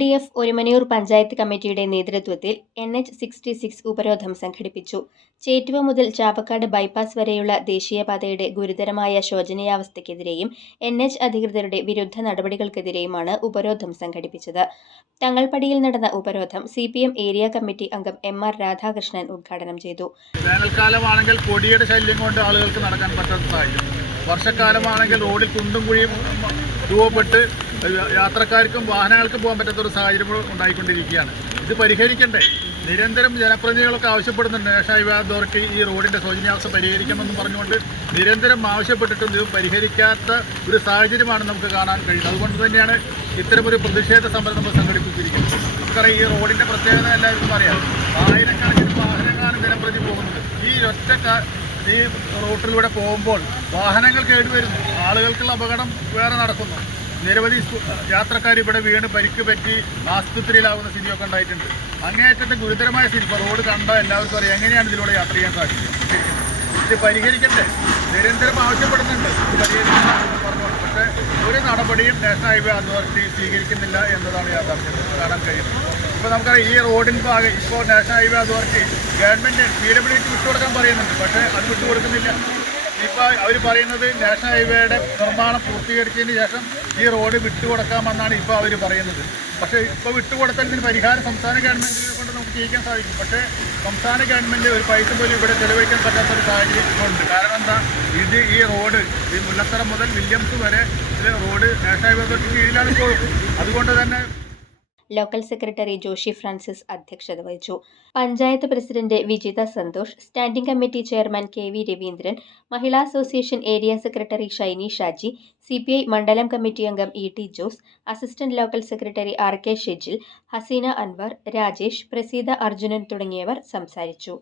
D F Orumanayur panchayat കമ്മിറ്റിയുടെ നേതൃത്വത്തിൽ N H sixty six ഉപരോധം സംഘടിപ്പിച്ചു. ചേറ്റുവ മുതൽ ചാവക്കാട് ബൈപ്പാസ് വരെയുള്ള ദേശീയപാതയുടെ ഗുരുതരമായ ശോചനീയാവസ്ഥയ്ക്കെതിരെയും എൻ എച്ച് അധികൃതരുടെ വിരുദ്ധ നടപടികൾക്കെതിരെയുമാണ് ഉപരോധം സംഘടിപ്പിച്ചത്. തങ്ങൾപടിയിൽ നടന്ന ഉപരോധം C P M area committee അംഗം എം ആർ രാധാകൃഷ്ണൻ ഉദ്ഘാടനം ചെയ്തു. വേനൽക്കാലമാണെങ്കിൽ പൊടിയുടെ ശല്യം കൊണ്ട് ആളുകൾക്ക് നടക്കാൻ പറ്റാത്ത വർഷക്കാലമാണെങ്കിൽ റോഡിൽ കുണ്ടും കുഴിയും രൂപപ്പെട്ട് യാത്രക്കാർക്കും വാഹനങ്ങൾക്കും പോകാൻ പറ്റാത്ത ഒരു സാഹചര്യം ഉണ്ടായിക്കൊണ്ടിരിക്കുകയാണ്. ഇത് പരിഹരിക്കണ്ടേ? നിരന്തരം ജനപ്രതിനിധികളൊക്കെ ആവശ്യപ്പെടുന്നുണ്ട്. നാഷണൽ ഹൈവേ അതോറിറ്റി ഈ റോഡിന്റെ ശോചനീയാവസ്ഥ പരിഹരിക്കണമെന്ന് പറഞ്ഞുകൊണ്ട് നിരന്തരം ആവശ്യപ്പെട്ടിട്ടും ഇത് പരിഹരിക്കാത്ത ഒരു സാഹചര്യമാണ് നമുക്ക് കാണാൻ കഴിയുന്നത്. അതുകൊണ്ട് തന്നെയാണ് ഇത്തരമൊരു പ്രതിഷേധ സമരം നമ്മൾ സംഘടിപ്പിച്ചിരിക്കുന്നത്. നമുക്കറിയാം ഈ റോഡിന്റെ പ്രത്യേകത എല്ലാവർക്കും അറിയാം. ആയിരക്കണക്കിന് വാഹനങ്ങളാണ് ജനപ്രതി പോകുന്നത്. ഈ ഒറ്റ ഈ റൂട്ടിലൂടെ പോകുമ്പോൾ വാഹനങ്ങൾ കേടുവരുന്നു. ആളുകൾക്കുള്ള അപകടം വേറെ നടക്കുന്നു. നിരവധി യാത്രക്കാർ ഇവിടെ വീണ് പരിക്ക് പറ്റി ആസ്പത്രിയിലാവുന്ന സ്ഥിതിയൊക്കെ ഉണ്ടായിട്ടുണ്ട്. അങ്ങേയറ്റത്തെ ഗുരുതരമായ സ്ഥിതി ഇപ്പോൾ റോഡ് കണ്ടാൽ എല്ലാവർക്കും അറിയാം. എങ്ങനെയാണ് ഇതിലൂടെ യാത്ര ചെയ്യാൻ സാധിക്കുന്നത് ഇത് പരിഹരിക്കട്ടെ. നിരന്തരം ആവശ്യപ്പെടുന്നുണ്ട്. പറഞ്ഞുകൊണ്ട്. പക്ഷേ ഒരു നടപടിയും നാഷണൽ ഹൈവേ അതോറിറ്റി സ്വീകരിക്കുന്നില്ല എന്നതാണ് യാഥാർത്ഥ്യം. കാണാൻ കഴിയുന്നത് ഇപ്പോൾ നമുക്കറിയാം ഈ റോഡിൻ ഭാഗം ഇപ്പോൾ national highway authority government P W വിട്ടുകൊടുക്കാൻ പറയുന്നുണ്ട്. പക്ഷേ അത് വിട്ടുകൊടുക്കുന്നില്ല. ഇപ്പോൾ അവർ പറയുന്നത് നാഷണൽ ഹൈവേയുടെ നിർമ്മാണം പൂർത്തീകരിച്ചതിന് ശേഷം ഈ റോഡ് വിട്ടുകൊടുക്കാമെന്നാണ് ഇപ്പോൾ അവർ പറയുന്നത്. പക്ഷേ ഇപ്പോൾ വിട്ടുകൊടുത്തതിന് പരിഹാരം സംസ്ഥാന ഗവൺമെന്റിനെ കൊണ്ട് നമുക്ക് ചെയ്യിക്കാൻ സാധിക്കും. പക്ഷേ സംസ്ഥാന ഗവൺമെന്റ് ഒരു പൈസ പോലും ഇവിടെ ചെലവഴിക്കാൻ പറ്റാത്ത ഒരു സാഹചര്യം ഉണ്ട് കാരണം എന്താ? ഇത് ഈ റോഡ് ഈ മുല്ലത്തറ മുതൽ വില്യംസ് വരെ ഇത് റോഡ് നാഷണൽ ഹൈവേ കീഴിലാണ് ഇപ്പോഴും അതുകൊണ്ട് തന്നെ ലോക്കൽ സെക്രട്ടറി ജോഷി ഫ്രാൻസിസ് അധ്യക്ഷത വഹിച്ചു. Panchayat president Vijitha Santhosh standing committee chairman K V Raveendran Mahila association area secretary Shiny Shaji C P I മണ്ഡലം കമ്മിറ്റി അംഗം E T Jose assistant local secretary R K Shejil Haseena Anvar Rajesh Praseetha Arjunan തുടങ്ങിയവർ സംസാരിച്ചു.